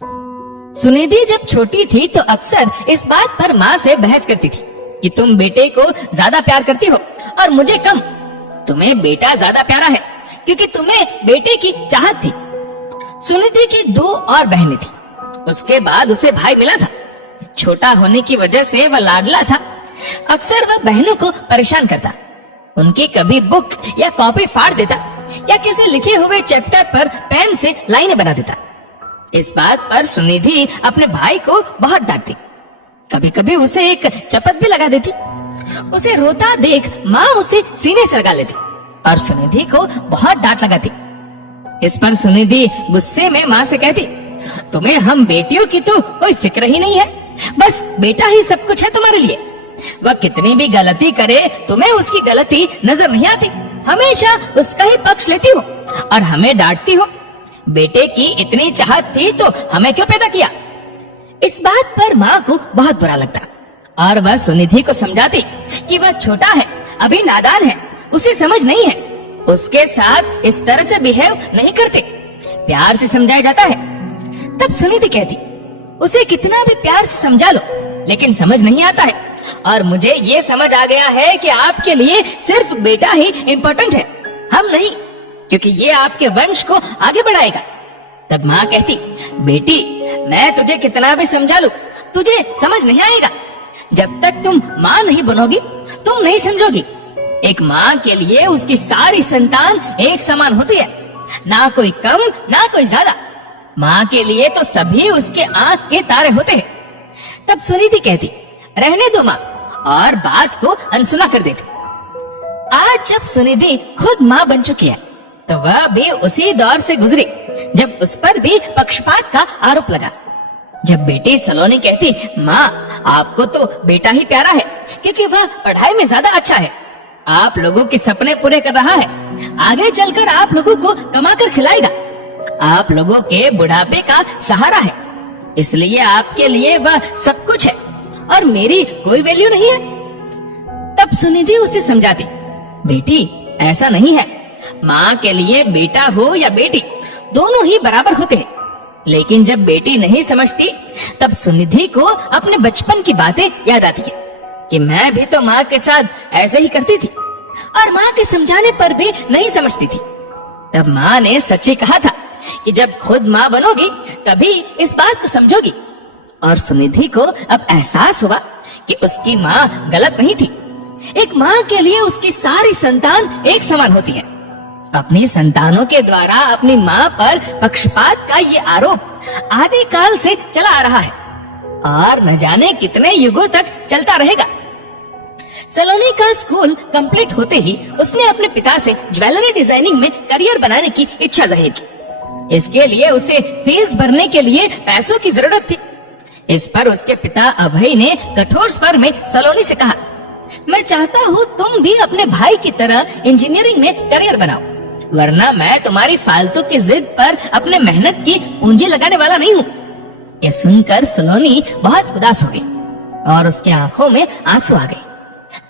सुनिधि जब छोटी थी तो अक्सर इस बात पर माँ से बहस करती थी कि तुम बेटे को ज्यादा प्यार करती हो और मुझे कम। तुम्हें बेटा ज्यादा प्यारा है क्योंकि तुम्हें बेटे की चाहत थी। सुनिधि की 2 और बहनें थी। उसके बाद उसे भाई मिला था। छोटा होने की वजह से वह लाडला था। अक्सर वह बहनों को परेशान करता, उनकी कभी बुक या कॉपी फाड़ देता या किसी लिखे हुए चैप्टर पर पेन से लाइनें बना देता। इस बात पर सुनिधि अपने भाई को बहुत डांटती। कभी कभी उसे एक चपत भी लगा देती। उसे रोता देख माँ उसे सीने से लगा लेती और सुनिधि को बहुत डांट लगाती। इस पर सुनिधि गुस्से में माँ से कहती, तुम्हें हम बेटियों की तो कोई फिक्र ही नहीं है, बस बेटा ही सब कुछ है तुम्हारे लिए। वह कितनी भी गलती करे तुम्हें उसकी गलती नजर नहीं आती, हमेशा उसका ही पक्ष लेती हो और हमें डांटती हो। बेटे की इतनी चाहत थी तो हमें क्यों पैदा किया। इस बात पर माँ को बहुत बुरा लगता और वह सुनिधि को समझाती कि वह छोटा है, अभी नादान है, उसे समझ नहीं है, उसके साथ इस तरह से बिहेव नहीं करते, प्यार से समझाया जाता है। तब सुनिधि कहती, उसे कितना भी प्यार से समझा लो लेकिन समझ नहीं आता है और मुझे ये समझ आ गया है कि आपके लिए सिर्फ बेटा ही इम्पोर्टेंट है, हम नहीं, क्योंकि ये आपके वंश को आगे बढ़ाएगा। तब माँ कहती, बेटी मैं तुझे कितना भी समझा लूं तुझे समझ नहीं आएगा। जब तक तुम माँ नहीं बनोगी तुम नहीं समझोगी। एक माँ के लिए उसकी सारी संतान एक समान होती है, ना कोई कम ना कोई ज्यादा। माँ के लिए तो सभी उसके आंख के तारे होते हैं। तब सुनिधि कहती, रहने दो माँ, और बात को अनसुना कर देती। आज जब सुनिधि खुद माँ बन चुकी है तो वह भी उसी दौर से गुजरी जब उस पर भी पक्षपात का आरोप लगा। जब बेटी सलोनी कहती, माँ आपको तो बेटा ही प्यारा है क्योंकि वह पढ़ाई में ज्यादा अच्छा है, आप लोगों के सपने पूरे कर रहा है, आगे चलकर आप लोगों को कमा कर खिलाएगा, आप लोगों के बुढ़ापे का सहारा है, इसलिए आपके लिए वह सब कुछ है और मेरी कोई वैल्यू नहीं है। तब सुनिधि उसे समझाती, बेटी ऐसा नहीं है, माँ के लिए बेटा हो या बेटी दोनों ही बराबर होते हैं। लेकिन जब बेटी नहीं समझती तब सुनिधि को अपने बचपन की बातें याद आती है कि मैं भी तो माँ के साथ ऐसे ही करती थी और माँ के समझाने पर भी नहीं समझती थी। तब माँ ने सच्ची कहा था कि जब खुद माँ बनोगी तभी इस बात को समझोगी। और सुनिधि को अब एहसास हुआ कि उसकी माँ गलत नहीं थी। एक माँ के लिए उसकी सारी संतान एक समान होती है। अपनी संतानों के द्वारा अपनी माँ पर पक्षपात का ये आरोप आदिकाल से चला आ रहा है और न जाने कितने युगों तक चलता रहेगा। सलोनी का स्कूल कंप्लीट होते ही उसने अपने पिता से ज्वेलरी डिजाइनिंग में करियर बनाने की इच्छा जाहिर की। इसके लिए उसे फीस भरने के लिए पैसों की जरूरत थी। इस पर उसके पिता अभय ने कठोर स्वर में सलोनी से कहा, मैं चाहता हूँ तुम भी अपने भाई की तरह इंजीनियरिंग में करियर बनाओ, वरना मैं तुम्हारी फालतू की जिद पर अपने मेहनत की पूंजी लगाने वाला नहीं हूँ। ये सुनकर सलोनी बहुत उदास हो गई और उसकी आंखों में आंसू आ गए।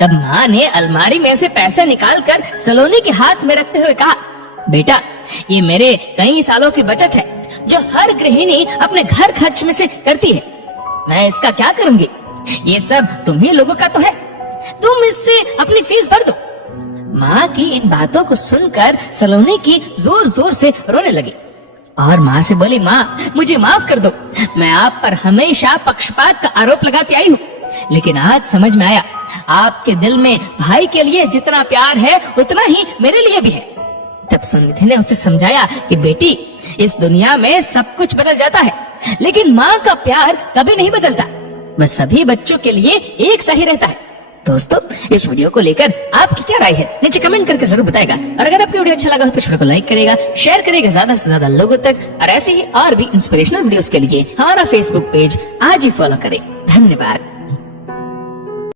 तब माँ ने अलमारी में से पैसे निकालकर सलोनी के हाथ में रखते हुए कहा, बेटा ये मेरे कई सालों की बचत है जो हर गृहिणी अपने घर खर्च में से करती है, मैं इसका क्या करूंगी, ये सब तुम ही लोगों का तो है, तुम इससे अपनी फीस भर दो। माँ की इन बातों को सुनकर सलोनी की जोर जोर से रोने लगी और माँ से बोली, माँ मुझे माफ कर दो, मैं आप पर हमेशा पक्षपात का आरोप लगाती आई हूँ, लेकिन आज समझ में आया आपके दिल में भाई के लिए जितना प्यार है उतना ही मेरे लिए भी है। तब सुनिधि ने उसे समझाया कि बेटी इस दुनिया में सब कुछ बदल जाता है लेकिन माँ का प्यार कभी नहीं बदलता, वह सभी बच्चों के लिए एक सा ही रहता है। दोस्तों इस वीडियो को लेकर आपकी क्या राय है नीचे कमेंट करके जरूर बताएगा और अगर आपको वीडियो अच्छा लगा तो इस वीडियो को लाइक करेगा, शेयर करेगा ज्यादा से ज्यादा लोगों तक और ऐसे ही और भी इंस्पिरेशनल वीडियोस के लिए हमारा फेसबुक पेज आज ही फॉलो करें। धन्यवाद।